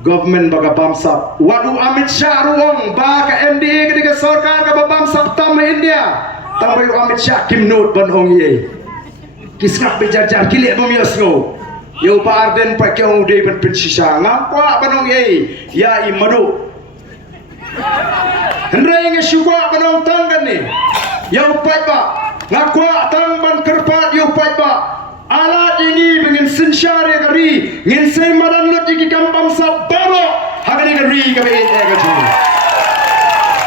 government baga bamsap wadu Amit Shah ruang baga MDA ketika sarkar ka bamsap tam India tambayu Amit Shah kim note ban ong ye kisrak bejar-jar kilek bamias ngo yo pa arden pa kyong de ban pin sisa ngakwa ban ong ye ya i madu hendrai nge syukwa ban ong tanggan ni yo pai ba ngakwa tang ban kerpat yo pai ba alat ini dengan sensyar ya kari ngin say madan lot iki kampam sa baro hagani kari kabe ete kaji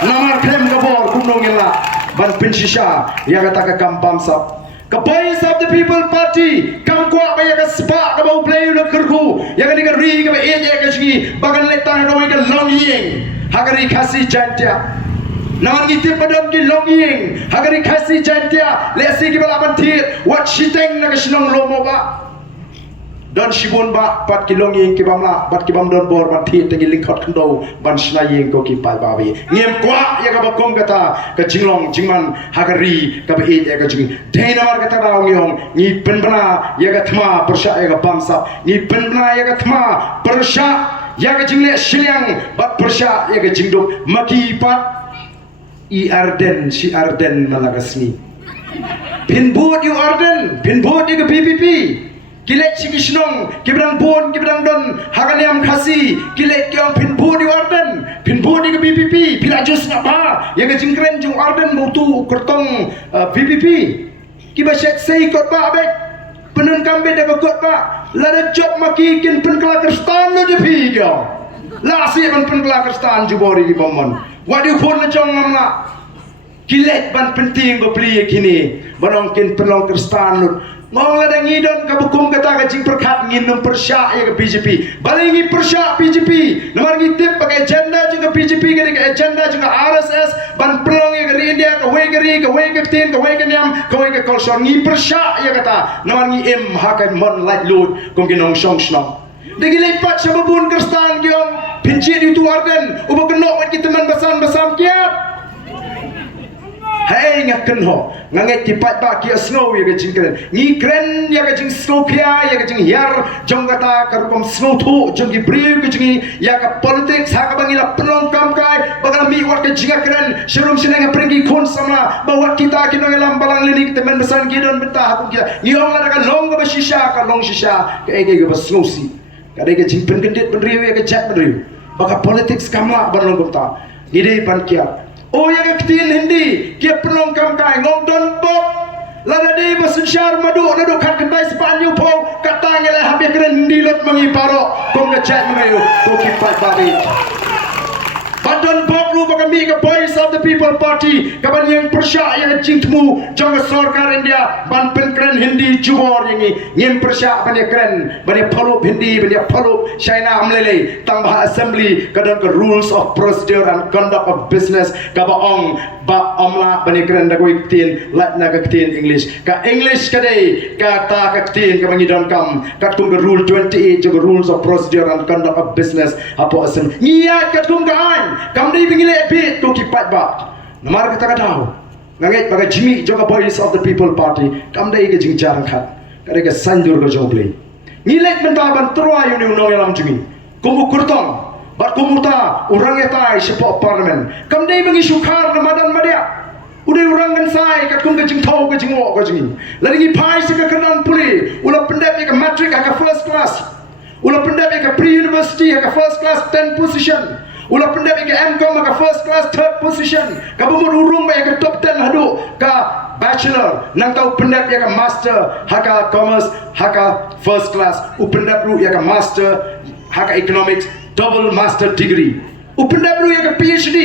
namar krem kabor kunong ila ban pinsisha ya kata ka kampam sa Voice of the People Party kam kwa ba ya ka spa ka ba play lo kerku ya kani kari kabe ete kaji bagan letang no ka long ying hagari khasi jantia naman ngitip padam ki longing hagari khasi jantia lesi ki balaban thit wat shiteng na kasinong lomo ba don shibon ba pat ki longing ki bamla bat ki bam don bor ban thit te ki lingkhot khndo ban shnayeng ko ki pai ba bi ngem kwa ya ka bakom kata ka jinglong jingman hagari ka be ya ka jing dei namar kata raw ngiong ni penbana ya ka thma persha ya ka bamsa ni penbana ya ka thma persha ya ka jingle shiliang bat persha ya ka jingdok maki pat I Arden si Arden Malagasni Pinbut yu Arden Pinbut yu ke PPP Kilet si Kishnong Kibrang Bon Kibrang Don Haganiam Khasi Kilet kyong Pinbut yu Arden Pinbut yu ke PPP Pila jus ngapa Ya ke jingkren jung Arden Mutu kertong PPP Kiba syek say kot ba abek Penun kambe da kot ba Lada job maki kin penkelakistan lo je pi kyo Lasi ban penkelakistan jubori ki bomon Wadi khon na chong namla kilet ban penting go pli kini barong kin pelong kristan lut ngong la dangi don ka bukum kata ka jing perkhat ngin num persya ya ka BJP balingi persya BJP nomor ngitip pakai agenda juga BJP ka agenda juga RSS ban pelong ya ka India ka wei ka tin ka wei ka nyam ka wei ka kolson ngi persya ya kata nomor ngi em hakan mon light load kong kinong song snong Degilai pat sa babun kristan gyong pinjit itu Arden uba kenok mat kita man basam kiat hai ngaken ho nganget tipat ba kia snow ya gajing kren ni kren ya gajing snow kia ya gajing yar jong kata karukom snow thu jong ki briu gajing ya ka politics ha ka bangila pelong kam kai bagala mi wat ka jinga kren serum sinang pergi khon sama bawat kita kinong elam balang linik teman basan kidon beta aku kia ni ong la ka long ka shisha ka long shisha ka ege ka snow si kadai ke jimpen gendit penriu ya ke chat penriu baka politics kamla banong kumta ngidei pan kia oh ya ke ketin hindi kia penong kam kai ngong don bok lada dei basunsyar madu nado kat kendai sepanyu po kata ngela habis keren hindi lot mangi paro kong ke chat penriu to kipat babi Bandon Boklu baka mi ka Voice of the People Party kaban yang persya yang jingtmu jong sarkar India ban pen keren hindi juhor yang ngin persya ban keren ban phalup hindi ban phalup China amlele tambah assembly kadang ke rules of procedure and conduct of business ka ba ong ba amla ban keren da ko iktin lat na ka iktin English ka English kadai ka ta ka iktin ka mangidon kam ka tung ke rule 28 jong rules of procedure and conduct of business apo asem niat ka tung ka an kamdai bingile bit to kipat ba namar kata kadau nganget baga jimi joga Voice of the People Party kamdai ke jing jarang khat kare ke sanjur ko joble nilek benta ban troa yu no yalam jimi kumu kurtong bat kumuta urang etai sepo parlimen kamdai bangi sukar ramadan madia udah urang kan sai kat kum ke jing thau ke jing wo ko jing lagi pai se ke kanan puli ula pendap ke matric ka first class ula pendap ke pre university ka first class 10 position Ulah pendap ke MCom ka first class 3rd position kabumur urung ba ke top 10 hadu ka bachelor nang tau pendap ya ka master haka commerce haka first class upendap ru ya ka master haka economics double master degree upendap ru ya ka PhD